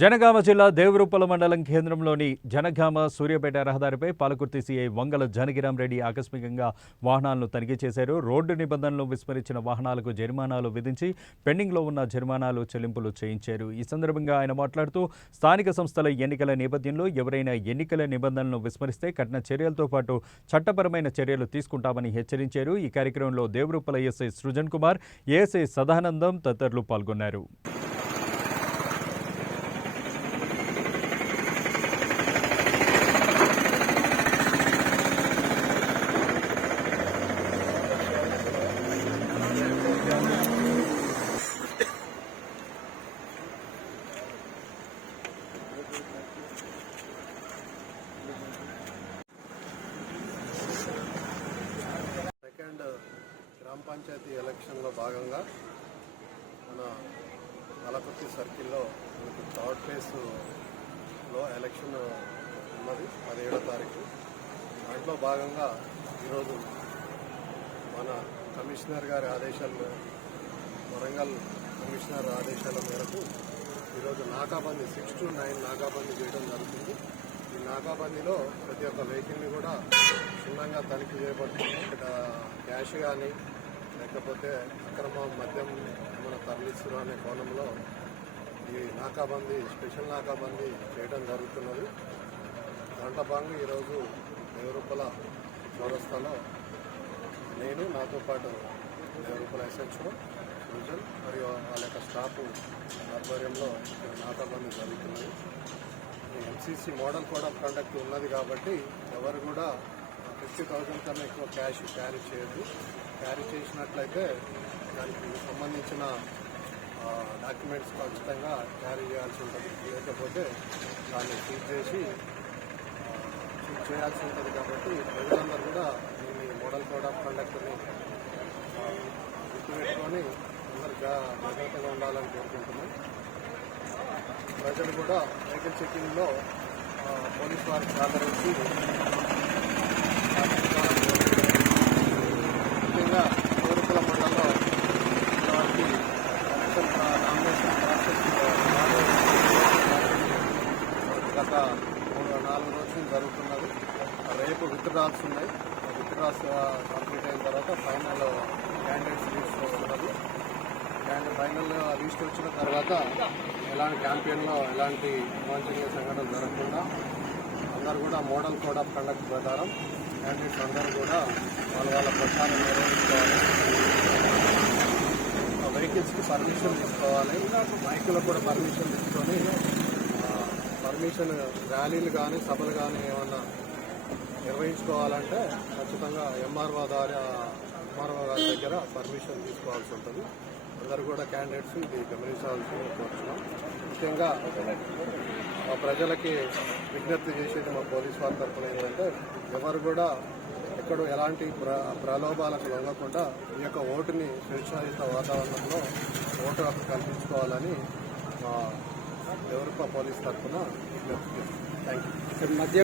జనగామ జిల్లా దేవరూపల మండలం కేంద్రంలోని జనగామ సూర్యాపేట రహదారిపై పాలకుర్తి సీఐ వంగల జానకిరాం రెడ్డి ఆకస్మికంగా వాహనాలను తనిఖీ చేశారు. రోడ్డు నిబంధనలు విస్మరించిన వాహనాలకు జరిమానాలు విధించి పెండింగ్లో ఉన్న జరిమానాలు చెల్లింపులు చేయించారు. ఈ సందర్భంగా ఆయన మాట్లాడుతూ స్థానిక సంస్థల ఎన్నికల నేపథ్యంలో ఎవరైనా ఎన్నికల నిబంధనలను విస్మరిస్తే కఠిన చర్యలతో పాటు చట్టపరమైన చర్యలు తీసుకుంటామని హెచ్చరించారు. ఈ కార్యక్రమంలో దేవరూపల ఎస్ఐ సృజన్ కుమార్, ఏఎస్ఐ సదానందం తదితరులు పాల్గొన్నారు. సెకండ్ గ్రామ పంచాయతీ ఎలక్షన్లో భాగంగా మన పాలకుర్తి సర్కిల్లో మనకు థర్డ్ ఫేజ్లో ఎలక్షన్ ఉన్నది 17వ తారీఖు. దాంట్లో భాగంగా ఈరోజు మన కమిషనర్ గారి ఆదేశాలు, వరంగల్ కమిషనర్ ఆదేశాల మేరకు ఈరోజు నాకాబందీ 6 to 9 నాకాబందీ చేయడం జరుగుతుంది. ఈ నాకాబందీలో ప్రతి ఒక్క వెహికల్ని కూడా క్షుణ్ణంగా తనిఖీ చేయబడుతుంది. క్యాష్ కానీ లేకపోతే అక్రమ మద్యం ఏమైనా తరలిస్తున్నారు అనే కోణంలో ఈ నాకాబందీ, స్పెషల్ నాకాబందీ చేయడం జరుగుతున్నది. దాంట్లో భాగంగా ఈరోజు దేవరూపల చౌరస్తాలో నేను, నాతో పాటు దేవరూపల ఎస్హెచ్ఓ సృజన్ మరియు వాళ్ళ యొక్క స్టాఫ్ ఆధ్వర్యంలో నాకాబందీ జరుగుతున్నది. MCC model code of conduct ఉన్నది కాబట్టి ఎవరు కూడా 50,000 కన్నా ఎక్కువ క్యాష్ క్యారీ చేయదు. క్యారీ చేసినట్లయితే దానికి సంబంధించిన డాక్యుమెంట్స్ ఖచ్చితంగా క్యారీ చేయాల్సి ఉంటుంది. లేకపోతే దాన్ని సీజ్ చేయాల్సి ఉంటుంది. కాబట్టి ప్రజలందరూ కూడా దీన్ని మోడల్ కోడ్ ఆఫ్ కండక్ట్ని గుర్తుపెట్టుకొని అందరూ జాగ్రత్తగా ఉండాలని కోరుకుంటున్నాం. ప్రజలు కూడా వెహికల్ చెకింగ్లో పోలీసు వారికి సహకరించి ముఖ్యంగా దేవరూపల మండలంలో వారికి నామినేషన్ ప్రాసెస్ గత 4 రోజులు జరుగుతున్నది. రేపు విత్డ్రాల్స్ ఉన్నాయి. విత్డ్రాల్స్ కంప్లీట్ అయిన తర్వాత ఫైనల్ క్యాండిడేట్స్ లిస్ట్ వస్తున్నది. ఫైనల్ లిస్ట్ వచ్చిన తర్వాత ఎలాంటి క్యాంపెయిన్లో ఎలాంటి అవాంఛనీయ సంఘటనలు జరగకుండా అందరూ కూడా మోడల్ కోడ్ ఆఫ్ కండక్ట్ ప్రకారం క్యాండిడేట్స్ అందరూ కూడా వాళ్ళ ప్రచారం నిర్వహించుకోవాలి. వెహికల్స్కి పర్మిషన్ తీసుకోవాలి. మైకులకు కూడా పర్మిషన్ తీసుకొని పర్మిషన్ ర్యాలీలు కానీ సభలు కానీ ఏమన్నా నిర్వహించుకోవాలంటే ఖచ్చితంగా ఎంఆర్ఓ గారి దగ్గర పర్మిషన్ తీసుకోవాల్సి ఉంటుంది. అందరూ కూడా క్యాండిడేట్స్ ఇది గమనించాల్సి కోరుతున్నాం. ముఖ్యంగా మా ప్రజలకి విజ్ఞప్తి చేసేది మా పోలీస్ వారి తరఫున ఏంటంటే ఎవరు కూడా ఎక్కడ ఎలాంటి ప్రలోభాలకు లొంగకుండా ఈ యొక్క ఓటుని స్వేచ్ఛాయుత వాతావరణంలో ఓటు హక్కు కల్పించుకోవాలని మా దేవరూపల పోలీస్ తరఫున విజ్ఞప్తి చేస్తాం. Thank you.